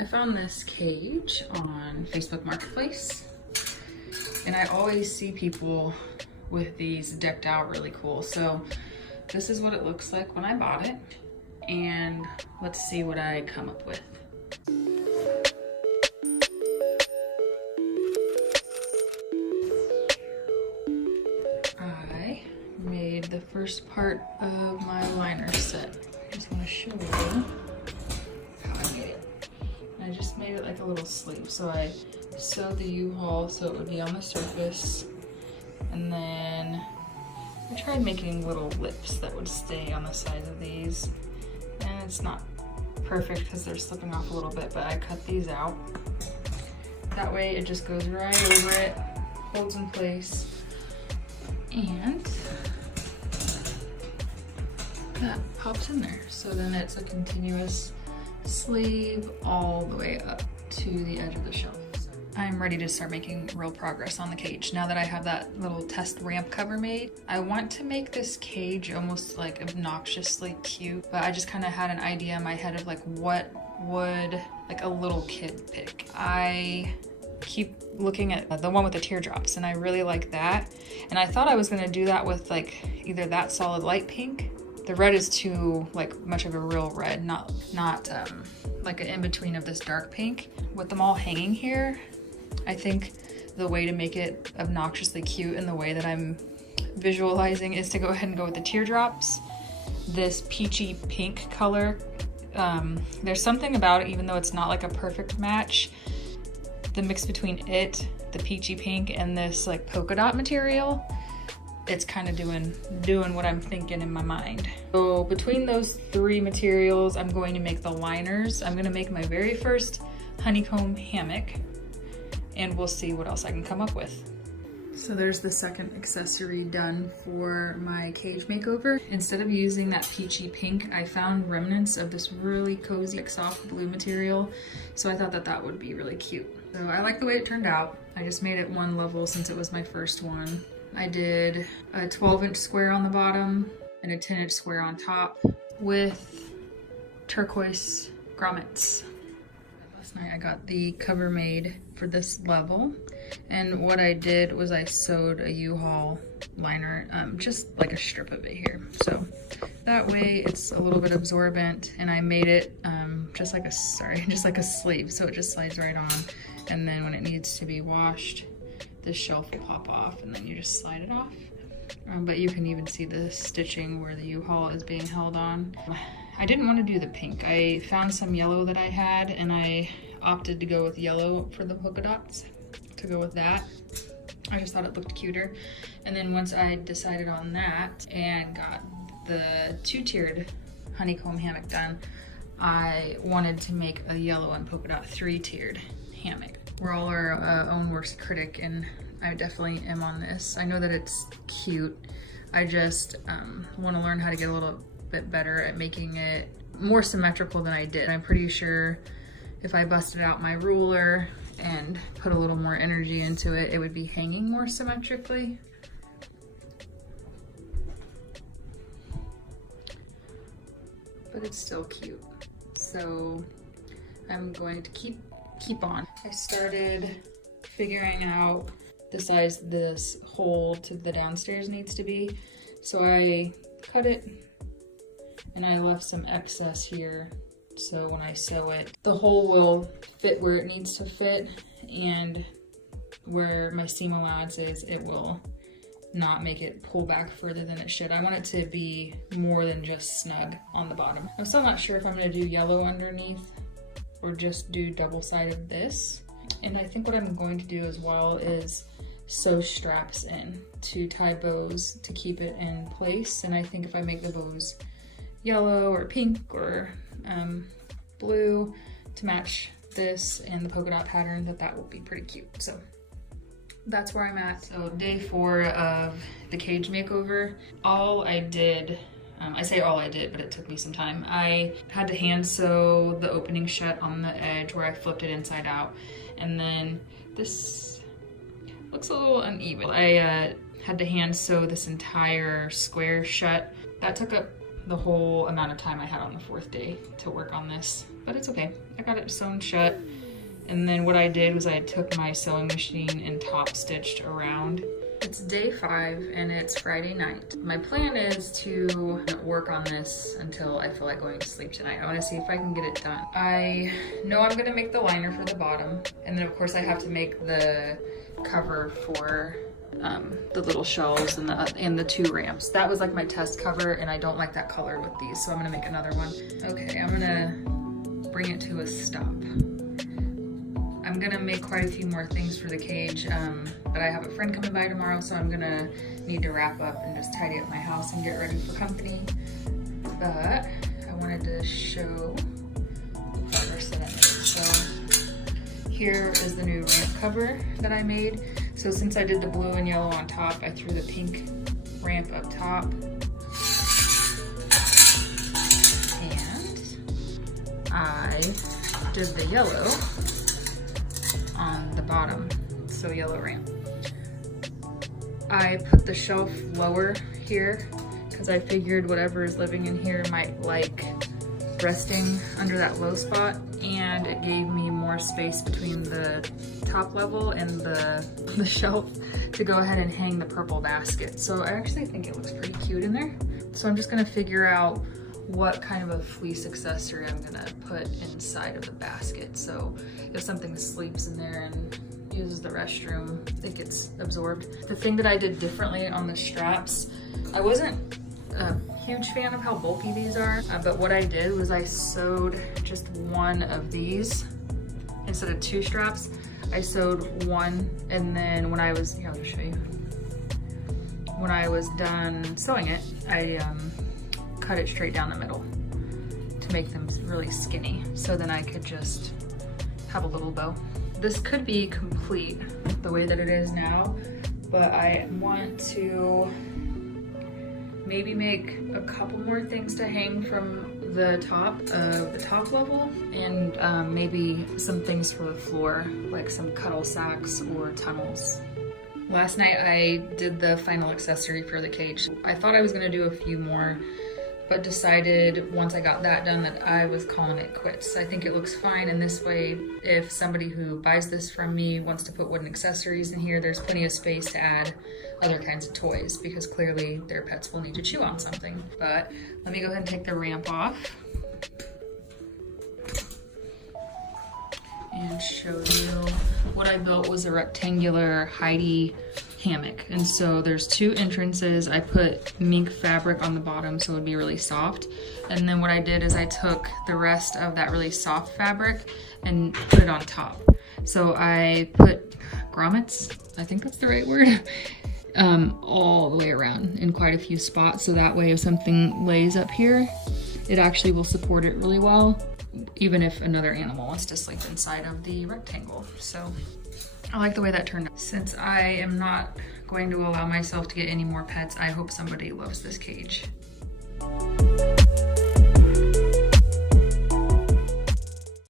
I found this cage on Facebook Marketplace, and I always see people with these decked out really cool. So this is what it looks like when I bought it, and let's see what I come up with. I made the first part of my liner set. I just want to show you how I made it. I just made it like a little sleeve. So I sewed the U-haul so it would be on the surface, and then I tried making little lips that would stay on the sides of these, and it's not perfect because they're slipping off a little bit, but I cut these out. That way it just goes right over it, holds in place, and that pops in there. So then it's a continuous sleeve all the way up to the edge of the shelf. I'm ready to start making real progress on the cage. Now that I have that little test ramp cover made, I want to make this cage almost like obnoxiously cute, but I just kind of had an idea in my head of like what would like a little kid pick. I keep looking at the one with the teardrops, and I really like that. And I thought I was gonna do that with like either that solid light pink. The red is too like much of a real red, not like an in-between of this dark pink. With them all hanging here, I think the way to make it obnoxiously cute in the way that I'm visualizing is to go ahead and go with the teardrops. This peachy pink color, there's something about it, even though it's not like a perfect match, the mix between it, the peachy pink, and this like polka dot material, it's kind of doing what I'm thinking in my mind. So between those three materials, I'm going to make the liners. I'm gonna make my very first honeycomb hammock, and we'll see what else I can come up with. So there's the second accessory done for my cage makeover. Instead of using that peachy pink, I found remnants of this really cozy like, soft blue material. So I thought that that would be really cute. So I like the way it turned out. I just made it one level since it was my first one. I did a 12-inch square on the bottom and a 10-inch square on top with turquoise grommets. Last night I got the cover made for this level, and what I did was I sewed a U-haul liner, just like a strip of it here. So that way it's a little bit absorbent, and I made it just like a sleeve, so it just slides right on. And then when it needs to be washed, this shelf will pop off and then you just slide it off. But you can even see the stitching where the U-haul is being held on. I didn't want to do the pink. I found some yellow that I had, and I opted to go with yellow for the polka dots, to go with that. I just thought it looked cuter. And then once I decided on that and got the two-tiered honeycomb hammock done, I wanted to make a yellow and polka dot three-tiered hammock. We're all our own worst critic, and I definitely am on this. I know that it's cute. I just want to learn how to get a little bit better at making it more symmetrical than I did. I'm pretty sure if I busted out my ruler and put a little more energy into it, it would be hanging more symmetrically. But it's still cute. So I'm going to keep on. I started figuring out the size this hole to the downstairs needs to be. So I cut it, and I left some excess here. So when I sew it, the hole will fit where it needs to fit, and where my seam allowance is, it will not make it pull back further than it should. I want it to be more than just snug on the bottom. I'm still not sure if I'm gonna do yellow underneath or just do double-sided this. And I think what I'm going to do as well is sew straps in to tie bows to keep it in place. And I think if I make the bows yellow or pink or blue to match this and the polka dot pattern, that will be pretty cute. So that's where I'm at. So day 4 of the cage makeover. All I did, I say all I did, but it took me some time. I had to hand sew the opening shut on the edge where I flipped it inside out. And then this looks a little uneven. I had to hand sew this entire square shut. That took up the whole amount of time I had on the 4th day to work on this. but it's okay. I got it sewn shut. And then what I did was I took my sewing machine and top stitched around. It's day 5 and it's Friday night. My plan is to work on this until I feel like going to sleep tonight. I want to see if I can get it done. I know I'm going to make the liner for the bottom, and then of course I have to make the cover for the little shelves and the 2 ramps. That was like my test cover, and I don't like that color with these, so I'm going to make another one. Okay, I'm going to bring it to a stop. I'm gonna make quite a few more things for the cage, but I have a friend coming by tomorrow, so I'm gonna need to wrap up and just tidy up my house and get ready for company. But I wanted to show the progress that I made. So here is the new ramp cover that I made. So since I did the blue and yellow on top, I threw the pink ramp up top. And I did the yellow on the bottom, so yellow ramp. I put the shelf lower here because I figured whatever is living in here might like resting under that low spot, and it gave me more space between the top level and the shelf to go ahead and hang the purple basket. So I actually think it looks pretty cute in there. So I'm just gonna figure out what kind of a fleece accessory I'm gonna put inside of the basket. So if something sleeps in there and uses the restroom, it gets absorbed. The thing that I did differently on the straps, I wasn't a huge fan of how bulky these are, but what I did was I sewed just one of these instead of 2 straps. I sewed one, and then when I was, here, I'll show you. When I was done sewing it, I cut it straight down the middle to make them really skinny, so then I could just have a little bow. This could be complete the way that it is now, but I want to maybe make a couple more things to hang from the top of the top level, and maybe some things for the floor, like some cuddle sacks or tunnels. Last night I did the final accessory for the cage. I thought I was gonna do a few more, but decided once I got that done that I was calling it quits. I think it looks fine, and this way, if somebody who buys this from me wants to put wooden accessories in here, there's plenty of space to add other kinds of toys, because clearly their pets will need to chew on something. But let me go ahead and take the ramp off and show you what I built. Was a rectangular Heidi hammock, and so there's 2 entrances. I put mink fabric on the bottom so it would be really soft, and then what I did is I took the rest of that really soft fabric and put it on top. So I put grommets, I think that's the right word, all the way around in quite a few spots, so that way if something lays up here, it actually will support it really well, even if another animal wants to sleep inside of the rectangle. So I like the way that turned out. Since I am not going to allow myself to get any more pets, I hope somebody loves this cage.